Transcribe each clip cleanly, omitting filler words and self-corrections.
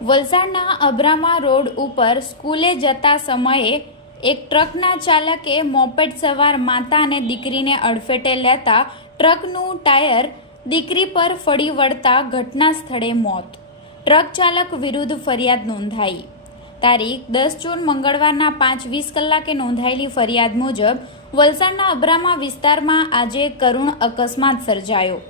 વલસાડના અબ્રામા રોડ ઉપર સ્કૂલે જતા સમયે એક ટ્રકના ચાલકે મોપેડ સવાર માતા અને દીકરીને અડફેટે લેતા ટ્રકનું ટાયર દીકરી પર ફળી વળતા ઘટના સ્થળે મોત. ટ્રક ચાલક વિરુદ્ધ ફરિયાદ નોંધાઈ. તારીખ 10 જૂન મંગળવારના 5:20 કલાકે નોંધાયેલી ફરિયાદ મુજબ વલસાડના અબ્રામા વિસ્તારમાં આજે કરુણ અકસ્માત સર્જાયો.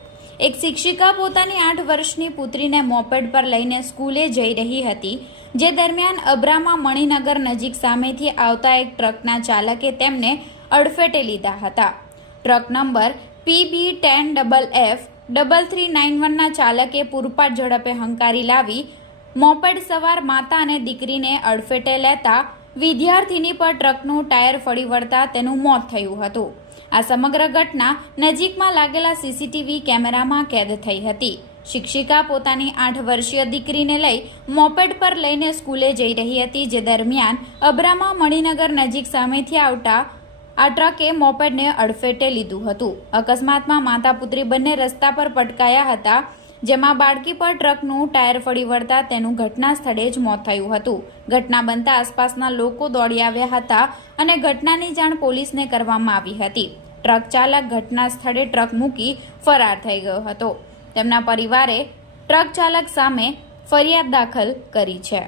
એક શિક્ષિકા પોતાની 8 વર્ષની પુત્રીને મોપેડ પર લઈને સ્કૂલે જઈ રહી હતી, જે દરમિયાન અબ્રામા મણિનગર નજીક સામેથી આવતા એક ટ્રકના ચાલકે તેમને અડફેટે લીધા હતા. ટ્રક નંબર PB10FF3391ના ચાલકે પૂરપાટ ઝડપે હંકારી લાવી મોપેડ સવાર માતા અને દીકરીને અડફેટે લેતા વિદ્યાર્થીની પર ટ્રકનું ટાયર ફળી વળતા તેનું મોત થયું હતું. આ સમગ્ર ઘટના નજીકમાં લાગેલા સીસીટીવી કેમેરામાં કેદ થઈ હતી. શિક્ષિકા પોતાની 8 વર્ષીય દીકરીને લઈ મોપેડ પર લઈને સ્કૂલે જઈ રહી હતી, જે દરમિયાન અબ્રામા મણિનગર નજીક સામેથી આવતા આ ટ્રકે મોપેડને અડફેટે લીધું હતું. અકસ્માતમાં માતા પુત્રી બંને રસ્તા પર પટકાયા હતા, જેમાં બાળકી પર ટ્રકનું ટાયર ફળી વળતા તેનું ઘટના સ્થળે જ મોત થયું હતું. ઘટના બનતા આસપાસના લોકો દોડી આવ્યા હતા અને ઘટનાની જાણ પોલીસને કરવામાં આવી હતી. ટ્રક ચાલક ઘટના સ્થળે ટ્રક મૂકી ફરાર થઈ ગયો હતો. તેમના પરિવારે ટ્રક ચાલક સામે ફરિયાદ દાખલ કરી છે.